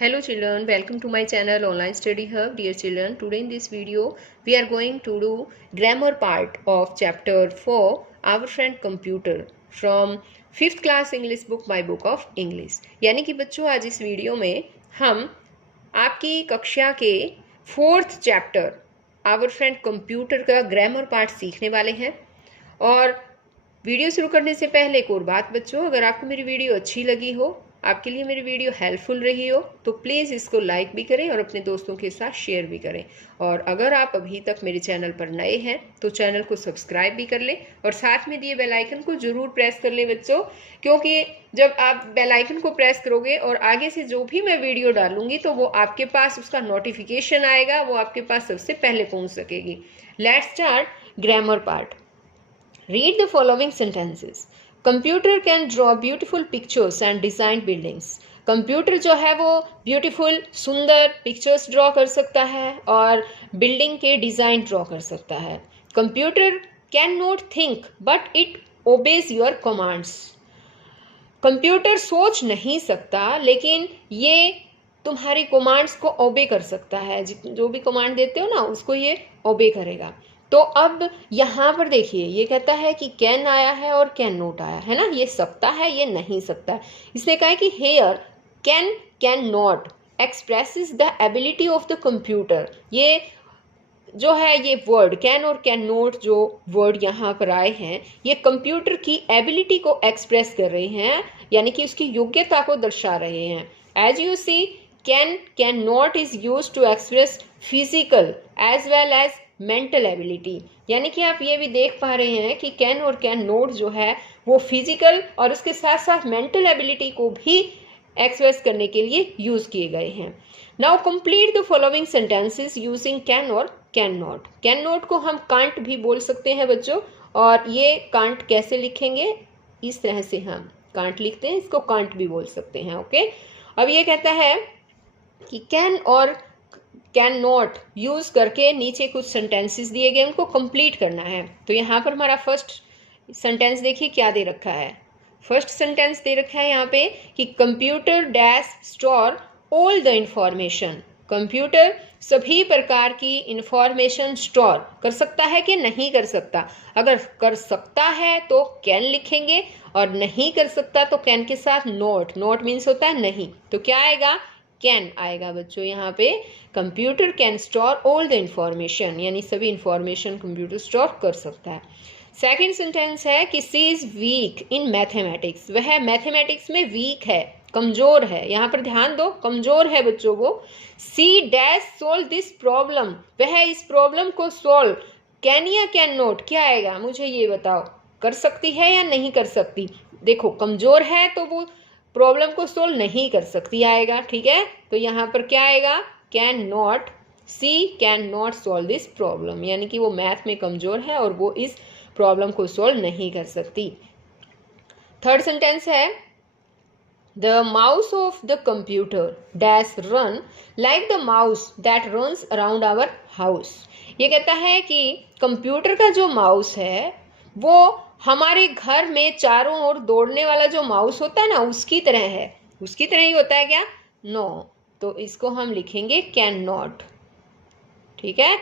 Hello children, welcome to my channel Online Study Hub. Dear children, today in this video we are going to do grammar part of chapter 4 Our Friend Computer from 5th class English book My Book of English। यानी कि बच्चों आज इस video में हम आपकी कक्षा के 4th chapter our friend computer का ग्रामर पार्ट सीखने वाले हैं। और वीडियो शुरू करने से पहले एक और बात बच्चों, अगर आपको मेरी वीडियो अच्छी लगी हो, आपके लिए मेरी वीडियो हेल्पफुल रही हो, तो प्लीज़ इसको लाइक भी करें और अपने दोस्तों के साथ शेयर भी करें। और अगर आप अभी तक मेरे चैनल पर नए हैं तो चैनल को सब्सक्राइब भी कर लें और साथ में दिए बेल आइकन को ज़रूर प्रेस कर लें बच्चों, क्योंकि जब आप बेल आइकन को प्रेस करोगे और आगे से जो भी मैं वीडियो डालूंगी तो वो आपके पास उसका नोटिफिकेशन आएगा, वो आपके पास सबसे पहले पहुँच सकेगी। Let's start grammar part. Read the following sentences. Computer can draw beautiful pictures and design buildings. Computer जो है वो ब्यूटीफुल सुंदर पिक्चर्स ड्रॉ कर सकता है और बिल्डिंग के डिज़ाइन ड्रॉ कर सकता है। Computer can not think but it obeys your commands. Computer सोच नहीं सकता लेकिन ये तुम्हारी कमांड्स को ओबे कर सकता है। जो भी कमांड देते हो ना उसको ये ओबे करेगा। तो अब यहाँ पर देखिए ये कहता है कि कैन आया है और कैन नोट आया है ना, ये सकता है ये नहीं सकता है। इसने कहा है कि here can not expresses the ability of the computer. ये जो है ये वर्ड कैन और कैन नॉट जो वर्ड यहाँ पर आए हैं ये कंप्यूटर की एबिलिटी को एक्सप्रेस कर रहे हैं, यानी कि उसकी योग्यता को दर्शा रहे हैं। As you see can not is use to express physical as well as mental ability. यानी कि आप ये भी देख पा रहे हैं कि कैन और कैन नोट जो है वो फिजिकल और उसके साथ साथ मेंटल एबिलिटी को भी एक्सप्रेस करने के लिए यूज किए गए हैं। Now complete the following sentences using can और कैन नॉट। कैन नॉट को हम कांट भी बोल सकते हैं बच्चों, और ये कांट कैसे लिखेंगे, इस तरह से हम कांट लिखते हैं, इसको कांट भी बोल सकते हैं। ओके, अब ये कहता है कि कैन और कैन नॉट यूज करके नीचे कुछ सेंटेंसेस दिए गए, उनको कंप्लीट करना है। तो यहाँ पर हमारा फर्स्ट सेंटेंस देखिए क्या दे रखा है। फर्स्ट सेंटेंस दे रखा है यहाँ पे कि computer dash store all the information. Computer सभी प्रकार की इंफॉर्मेशन स्टोर कर सकता है कि नहीं कर सकता। अगर कर सकता है तो कैन लिखेंगे और नहीं कर सकता तो कैन के साथ नॉट। नॉट मीन्स होता है नहीं, तो क्या आएगा, कैन आएगा बच्चों। यहाँ पे computer can store all the information, यानी सभी इंफॉर्मेशन कंप्यूटर स्टोर कर सकता है। सेकेंड सेंटेंस है कि सी इज वीक इन मैथमेटिक्स। वह मैथमेटिक्स में वीक है, कमजोर है। यहाँ पर ध्यान दो, कमजोर है बच्चों वो। She dash solve this problem, वह इस प्रॉब्लम को सोल्व कैन या कैन नॉट, क्या आएगा मुझे ये बताओ, कर सकती है या नहीं कर सकती। देखो कमजोर है तो वो प्रॉब्लम को सोल्व नहीं कर सकती आएगा, ठीक है। तो यहाँ पर क्या आएगा, can not, she can not solve this problem, यानी कि वो मैथ में कमजोर है और वो इस प्रॉब्लम को सोल्व नहीं कर सकती। थर्ड सेंटेंस है the mouse of the computer dash run like the mouse that runs around our house. ये कहता है कि कंप्यूटर का जो माउस है वो हमारे घर में चारों ओर दौड़ने वाला जो माउस होता है ना उसकी तरह है। उसकी तरह ही होता है क्या, नो, तो इसको हम लिखेंगे कैन नॉट, ठीक है।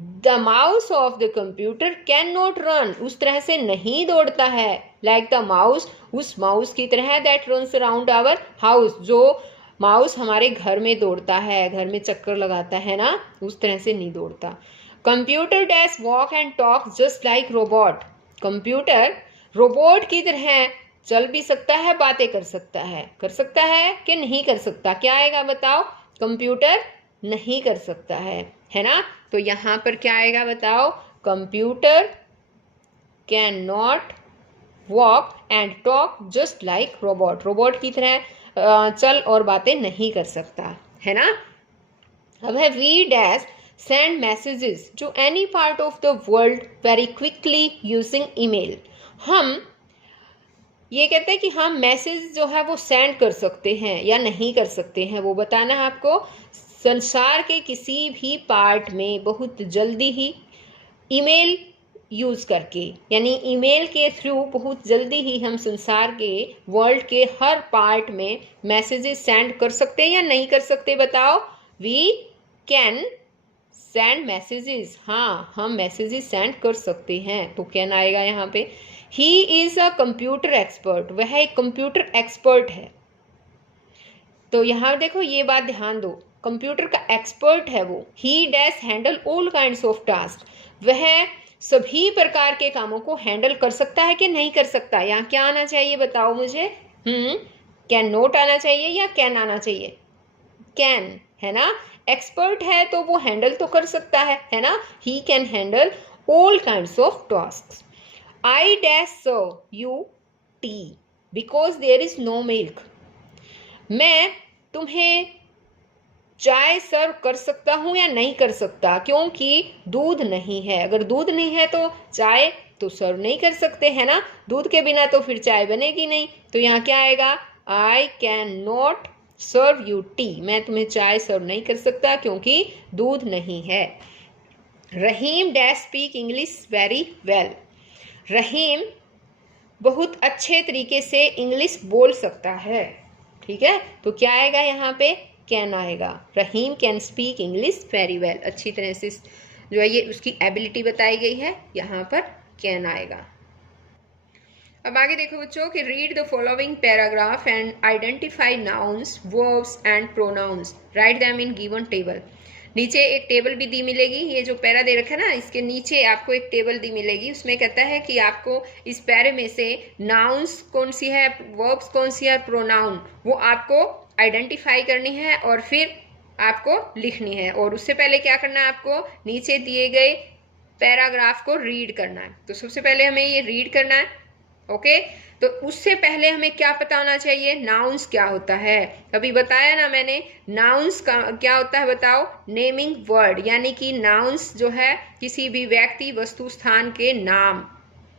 The mouse of the computer can not run, उस तरह से नहीं दौड़ता है, लाइक द माउस, उस माउस की तरह that runs around our house, जो माउस हमारे घर में दौड़ता है, घर में चक्कर लगाता है ना, उस तरह से नहीं दौड़ता। Computer dash walk and talk just like robot. Computer robot की तरह चल भी सकता है, बातें कर सकता है कि नहीं कर सकता, क्या आएगा बताओ, कंप्यूटर नहीं कर सकता है ना। तो यहाँ पर क्या आएगा बताओ, computer can not walk and talk just like robot, robot की तरह चल और बातें नहीं कर सकता, है ना। अब है we dash send messages to any part of the world very quickly using email। हम ये कहते हैं कि हम मैसेज जो है वो सेंड कर सकते हैं या नहीं कर सकते हैं, वो बताना है आपको। संसार के किसी भी पार्ट में बहुत जल्दी ही ईमेल यूज़ करके, यानी ईमेल के थ्रू बहुत जल्दी ही हम संसार के वर्ल्ड के हर पार्ट में मैसेजेस सेंड कर सकते हैं या नहीं कर सकते बताओ? वी कैन सेंड मैसेजेस, हाँ हम मैसेजेस सेंड कर सकते हैं। तो कैन आएगा यहाँ पे। He is a computer expert, वह एक कंप्यूटर एक्सपर्ट है। तो यहाँ देखो ये बात ध्यान दो, कंप्यूटर का एक्सपर्ट है वो। ही dash handle all kinds of task, वह सभी प्रकार के कामों को हैंडल कर सकता है कि नहीं कर सकता? यहाँ क्या आना चाहिए बताओ मुझे? कैन नॉट आना चाहिए या कैन आना चाहिए? कैन, है ना। एक्सपर्ट है तो वो हैंडल तो कर सकता है ना। He can handle all kinds of task. I dash serve you tea because there is no milk, मैं तुम्हें चाय सर्व कर सकता हूँ या नहीं कर सकता क्योंकि दूध नहीं है। अगर दूध नहीं है तो चाय तो सर्व नहीं कर सकते, है ना। दूध के बिना तो फिर चाय बनेगी नहीं। तो यहाँ क्या आएगा? I can not serve you tea, मैं तुम्हें चाय सर्व नहीं कर सकता क्योंकि दूध नहीं है। Rahim dash speak English very well, Rahim बहुत अच्छे तरीके से इंग्लिश बोल सकता है। ठीक है, तो क्या आएगा यहाँ पे? कैन आएगा। Rahim can speak English very well, अच्छी तरह से जो है ये उसकी एबिलिटी बताई गई है, यहाँ पर कैन आएगा। अब आगे देखो बच्चों कि read the following paragraph and identify nouns, verbs and pronouns, write them in given table. नीचे एक टेबल भी दी मिलेगी, ये जो पैरा दे रखा है ना इसके नीचे आपको एक टेबल दी मिलेगी। उसमें कहता है कि आपको इस पैरे में से नाउन्स कौन सी है, वर्ब्स कौन सी है, प्रोनाउन वो आपको आइडेंटिफाई करनी है और फिर आपको लिखनी है। और उससे पहले क्या करना है, आपको नीचे दिए गए पैराग्राफ को रीड करना है। तो सबसे पहले हमें ये रीड करना है। ओके, तो उससे पहले हमें क्या पता होना चाहिए? नाउन्स क्या होता है। अभी बताया ना मैंने, नाउन्स का क्या होता है बताओ? नेमिंग वर्ड, यानी कि नाउन्स जो है किसी भी व्यक्ति, वस्तु, स्थान के नाम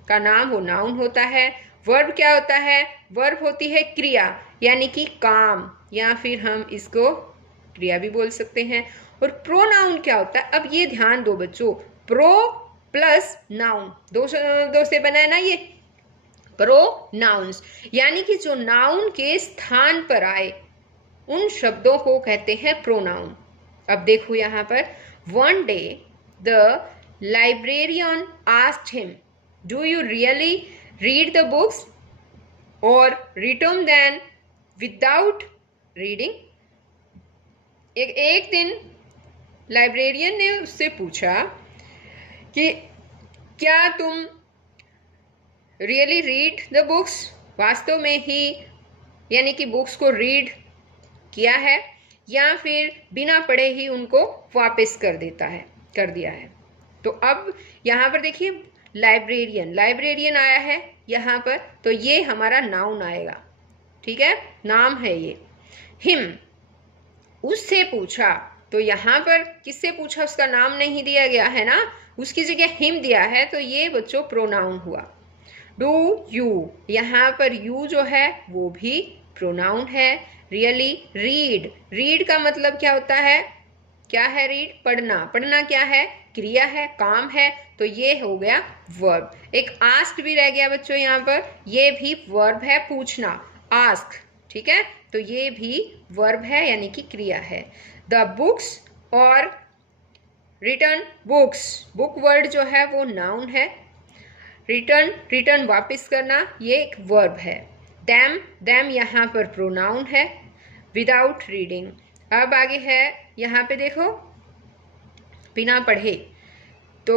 का नाम वो नाउन होता है। वर्ब क्या होता है? वर्ब होती है क्रिया, यानी कि काम, या फिर हम इसको क्रिया भी बोल सकते हैं। और प्रोनाउन क्या होता है? अब ये ध्यान दो बच्चों, प्रो प्लस नाउन दो से बना है ना ये प्रोनाउंस, यानी कि जो नाउन के स्थान पर आए उन शब्दों को कहते हैं प्रोनाउन। अब देखो यहाँ पर, one day the librarian asked him, do you really read the books और रिटर्न देन विदाउट रीडिंग। एक दिन लाइब्रेरियन ने उससे पूछा कि क्या तुम रियली रीड द बुक्स, वास्तव में ही यानी कि बुक्स को रीड किया है, या फिर बिना पढ़े ही उनको वापस कर दिया है। तो अब यहाँ पर देखिए लाइब्रेरियन, लाइब्रेरियन आया है यहाँ पर, तो ये हमारा नाउन आएगा। ठीक है, नाम है ये। हिम, उससे पूछा, तो यहाँ पर किससे पूछा, उसका नाम नहीं दिया गया है ना, उसकी जगह हिम दिया है, तो ये बच्चों प्रोनाउन हुआ। डू यू, यहाँ पर यू जो है वो भी प्रोनाउन है। रियली रीड, रीड का मतलब क्या होता है? क्या है रीड? पढ़ना। पढ़ना क्या है? क्रिया है, काम है, तो ये हो गया वर्ब। एक आस्क भी रह गया बच्चों यहाँ पर, ये भी वर्ब है, पूछना, आस्क। ठीक है, तो ये भी वर्ब है यानी कि क्रिया है। द बुक्स और रिटर्न बुक्स, बुक वर्ड जो है वो नाउन है। रिटर्न, रिटर्न वापस करना, ये एक वर्ब है। दैम, दैम यहाँ पर प्रोनाउन है। विदाउट रीडिंग, अब आगे है यहाँ पे देखो, बिना पढ़े, तो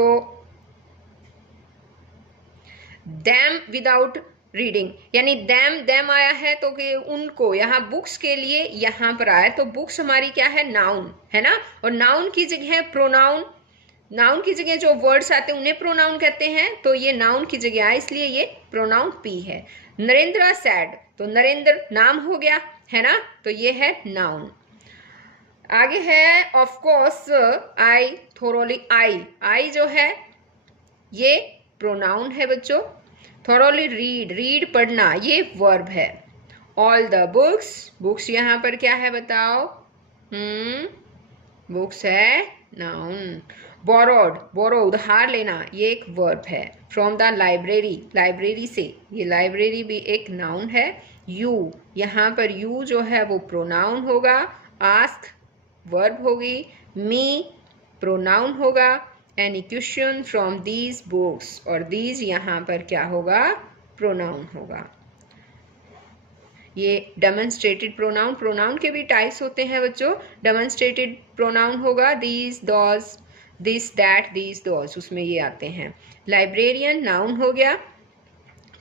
दैम विदाउट रीडिंग, यानी दैम, दैम आया है तो कि उनको, यहाँ बुक्स के लिए यहाँ पर आया, तो बुक्स हमारी क्या है? नाउन है ना। और नाउन की जगह प्रोनाउन, नाउन की जगह जो वर्ड्स आते हैं उन्हें प्रोनाउन कहते हैं, तो ये नाउन की जगह आए इसलिए ये प्रोनाउन पी है। नरेंद्र सैड, तो नरेंद्र नाम हो गया है ना, तो ये है नाउन। आगे है ऑफ कोर्स आई थोरोली, आई जो है ये प्रोनाउन है बच्चों। थोरोली रीड, रीड पढ़ना, ये वर्ब है। ऑल द बुक्स, बुक्स यहाँ पर क्या है बताओ? बुक्स है नाउन। बोरोड, बोरो उधार लेना, ये एक वर्ब है। फ्रॉम द लाइब्रेरी, लाइब्रेरी से, ये लाइब्रेरी भी एक नाउन है। यू, यहाँ पर यू जो है वो प्रोनाउन होगा। आस्क वर्ब होगी। मी प्रोनाउन होगा। Any question from these books, और दीज यहाँ पर क्या होगा, प्रोनाउन होगा। ये डेमोन्स्ट्रेटेड प्रोनाउन, प्रोनाउन के भी टाइप्स होते हैं बच्चों। डेमोन्स्ट्रेटेड प्रोनाउन होगा these, those, this, that, these, those, उसमें ये आते हैं। लाइब्रेरियन नाउन हो गया।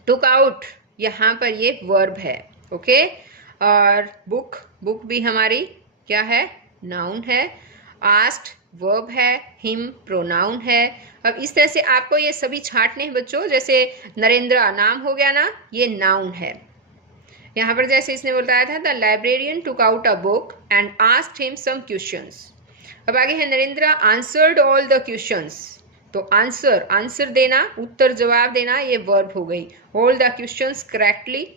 टुक आउट, यहाँ पर ये वर्ब है। ओके, और बुक, बुक भी हमारी क्या है, नाउन है। आस्क्ड वर्ब है। हिम प्रोनाउन है। अब इस तरह से आपको ये सभी छांटने हैं बच्चों। जैसे नरेंद्र नाम हो गया ना, ये नाउन है। यहाँ पर जैसे इसने बताया था, the librarian took out a book and asked him some questions. अब आगे है Narendra answered all the questions. तो आंसर, आंसर देना, उत्तर जवाब देना, ये वर्ब हो गई। All the questions correctly.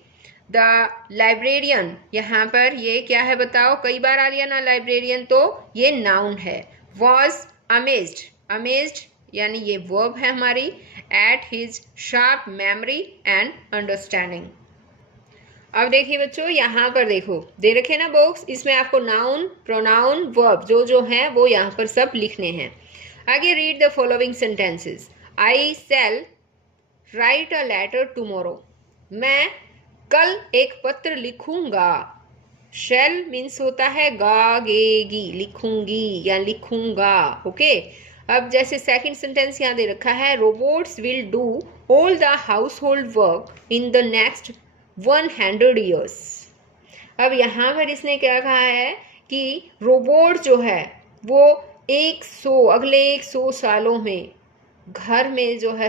The librarian, यहाँ पर ये क्या है बताओ, कई बार आ लिया ना लाइब्रेरियन, तो ये नाउन है। वॉज अमेज्ड, अमेज्ड यानी ये वर्ब है हमारी। At his sharp memory and understanding. अब देखिए बच्चों, यहाँ पर देखो दे रखे ना बॉक्स, इसमें आपको नाउन, प्रोनाउन, वर्ब जो हैं वो यहाँ पर सब लिखने हैं। आगे read the following sentences. I shall write a letter tomorrow, मैं कल एक पत्र लिखूंगा। शैल मीन्स होता है गागेगी, लिखूंगी या लिखूंगा। ओके, अब जैसे सेकंड सेंटेंस यहाँ दे रखा है, robots will do all the house hold work in the next 100 years। अब यहाँ पर इसने क्या कहा है कि रोबोट जो है वो 100, अगले 100 सालों में घर में जो है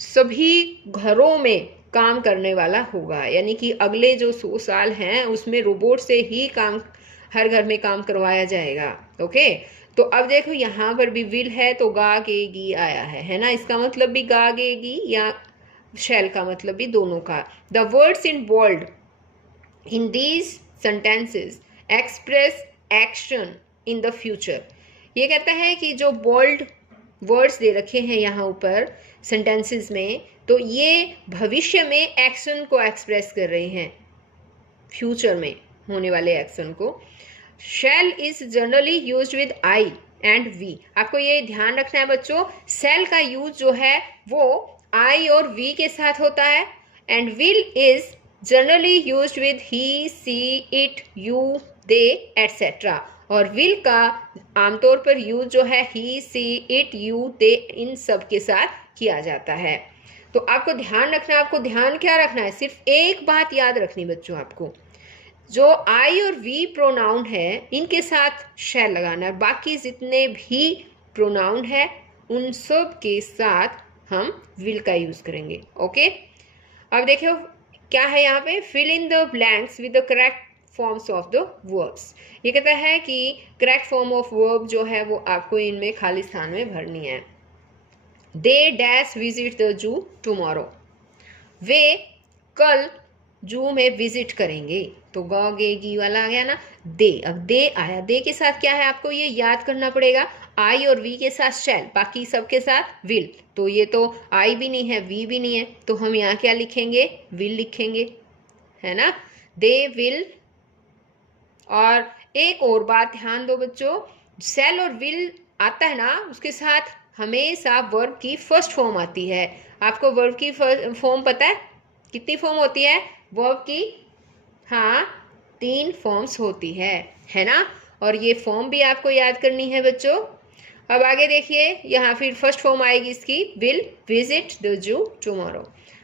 सभी घरों में काम करने वाला होगा। यानी कि अगले जो 100 साल हैं उसमें रोबोट से ही काम, हर घर में काम करवाया जाएगा। ओके, तो अब देखो यहाँ पर भी विल है तो गागेगी आया है ना, इसका मतलब भी गागेगी या शैल का मतलब भी दोनों का। The words in bold in these sentences express action in the future. ये कहता है कि जो बोल्ड वर्ड्स दे रखे हैं यहाँ ऊपर सेंटेंसेस में, तो ये भविष्य में एक्शन को एक्सप्रेस कर रहे हैं, फ्यूचर में होने वाले एक्शन को। Shall is generally used with I and we. आपको ये ध्यान रखना है बच्चों, शैल का यूज जो है वो आई और वी के साथ होता है। And will is generally used with he, she, it, you, they, etcetera. और विल का आमतौर पर यूज जो है ही, सी, इट, यू, दे, इन सब के साथ किया जाता है। तो आपको ध्यान रखना है, आपको ध्यान क्या रखना है, सिर्फ एक बात याद रखनी बच्चों, आपको जो आई और वी प्रोनाउन है इनके साथ शैल लगाना है। बाकी जितने भी प्रोनाउन है उन सब के साथ हम विल का यूज करेंगे। ओके, अब देखो क्या है यहाँ पे, fill in the blanks with the correct forms of the verbs. ये कहता है कि करेक्ट फॉर्म ऑफ वर्ब जो है वो आपको इनमें खाली स्थान में भरनी है। They dash visit the zoo tomorrow, वे कल जू में विजिट करेंगे। तो गी वाला आ गया ना, दे। अब दे आया, दे के साथ क्या है आपको ये याद करना पड़ेगा, आई और वी के साथ शैल, बाकी सबके साथ विल। तो ये तो आई भी नहीं है, वी भी नहीं है, तो हम यहाँ क्या लिखेंगे, विल लिखेंगे, है ना, दे विल। और एक और बात ध्यान दो बच्चों, शैल और विल आता है ना, उसके साथ हमेशा वर्ब की फर्स्ट फॉर्म आती है। आपको वर्ब की फॉर्म पता है कितनी फॉर्म होती है वर्ब की? हाँ, 3 फॉर्म्स होती है ना। और ये फॉर्म भी आपको याद करनी है बच्चों। अब आगे देखिए, यहाँ फिर फर्स्ट फॉर्म आएगी इसकी, will visit the zoo tomorrow.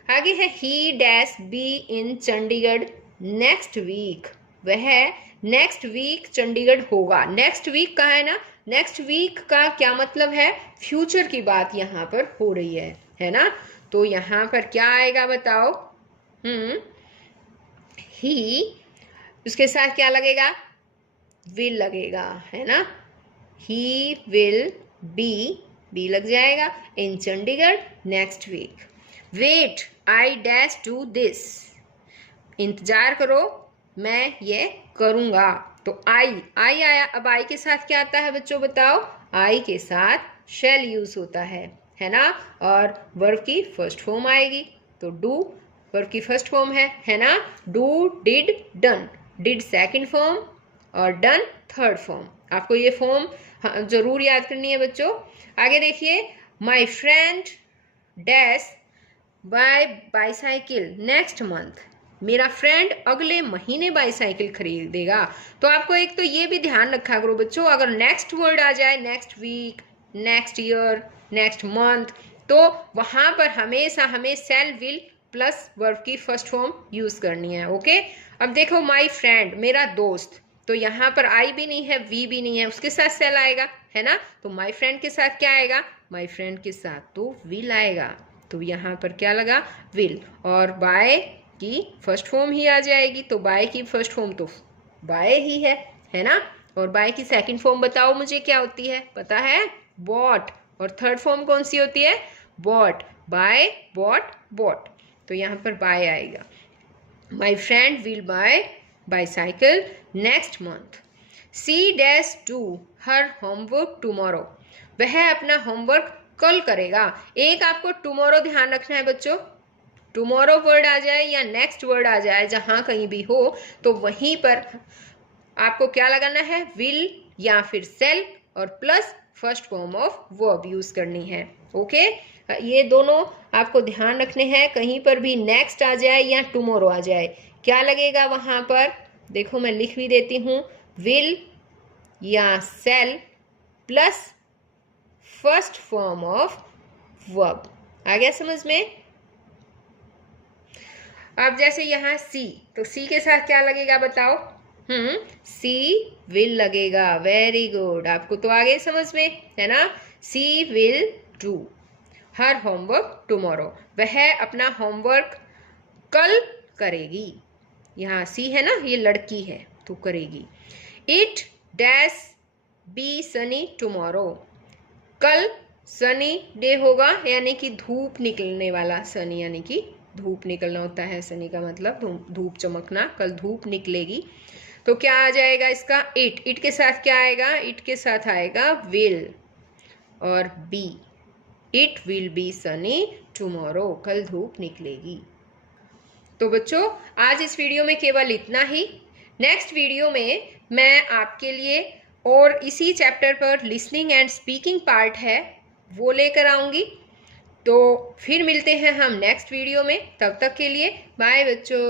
आगे है he dash be in Chandigarh next week, वह नेक्स्ट वीक चंडीगढ़ होगा। नेक्स्ट वीक का है ना, नेक्स्ट वीक का क्या मतलब है, फ्यूचर की बात यहाँ पर हो रही है ना। तो यहाँ पर क्या आएगा बताओ, ही, उसके साथ क्या लगेगा, विल लगेगा, है ना। ही विल बी लग जाएगा in Chandigarh next week. Wait I dash do this, इंतजार करो मैं ये करूँगा। तो आई आया। अब आई के साथ क्या आता है बच्चों, बताओ। आई के साथ शैल यूज होता है ना। और वर्ब की फर्स्ट फॉर्म आएगी, तो डू वर्ब की फर्स्ट फॉर्म है ना। Do, did, done. Did second form और डन थर्ड फॉर्म। आपको ये फॉर्म जरूर याद करनी है बच्चों। आगे देखिए, my friend dash by bicycle next month. मेरा फ्रेंड अगले महीने बाईसाइकिल खरीदेगा। तो आपको एक तो ये भी ध्यान रखा करो बच्चों, अगर नेक्स्ट वर्ड आ जाए, next week, next year, next month, तो वहां पर हमेशा हमें शैल, विल प्लस वर्ब की फर्स्ट फॉर्म यूज करनी है। ओके, अब देखो माई फ्रेंड मेरा दोस्त, तो यहाँ पर आई भी नहीं है, वी भी नहीं है, उसके साथ शैल आएगा, है ना। तो माई फ्रेंड के साथ क्या आएगा, माई फ्रेंड के साथ तो विल आएगा। तो यहाँ पर क्या लगा, विल। और बाय की फर्स्ट फॉर्म ही आ जाएगी, तो बाय की फर्स्ट फॉर्म तो बाय ही है ना। और बाय की सेकंड फॉर्म बताओ मुझे क्या होती है, पता है, बॉट। और थर्ड फॉर्म कौन सी होती है, बॉट। Bye, bot, bot. तो यहाँ पर बाय आएगा। My friend will buy bicycle next month. She dash do her homework tomorrow. वह अपना होमवर्क कल करेगा। एक आपको टुमारो ध्यान रखना है बच्चों, टुमारो वर्ड आ जाए या नेक्स्ट वर्ड आ जाए, जहां कहीं भी हो, तो वहीं पर आपको क्या लगाना है, विल या फिर सेल और plus first form of verb use करनी है। ओके, ये दोनों आपको ध्यान रखने हैं। कहीं पर भी नेक्स्ट आ जाए या टुमारो आ जाए, क्या लगेगा वहां पर, देखो मैं लिख भी देती हूं, विल या shall plus first form of verb. आ गया समझ में। अब जैसे यहाँ सी, तो सी के साथ क्या लगेगा बताओ, सी विल लगेगा। वेरी गुड, आपको तो आ गए समझ में, है ना। She will do her homework tomorrow. वह अपना होमवर्क कल करेगी। यहाँ सी है ना, ये लड़की है, तो करेगी। It dash be sunny tomorrow. कल सनी डे होगा, यानी कि धूप निकलने वाला। सनी यानी कि धूप निकलना होता है, सनी का मतलब धूप चमकना। कल धूप निकलेगी, तो क्या आ जाएगा इसका, इट। इट के साथ क्या आएगा, इट के साथ आएगा विल और be. It will be sunny tomorrow, कल धूप निकलेगी। तो बच्चों आज इस वीडियो में केवल इतना ही। नेक्स्ट वीडियो में मैं आपके लिए और इसी चैप्टर पर लिसनिंग एंड स्पीकिंग पार्ट है वो लेकर आऊंगी। तो फिर मिलते हैं हम नेक्स्ट वीडियो में, तब तक के लिए बाय बच्चों।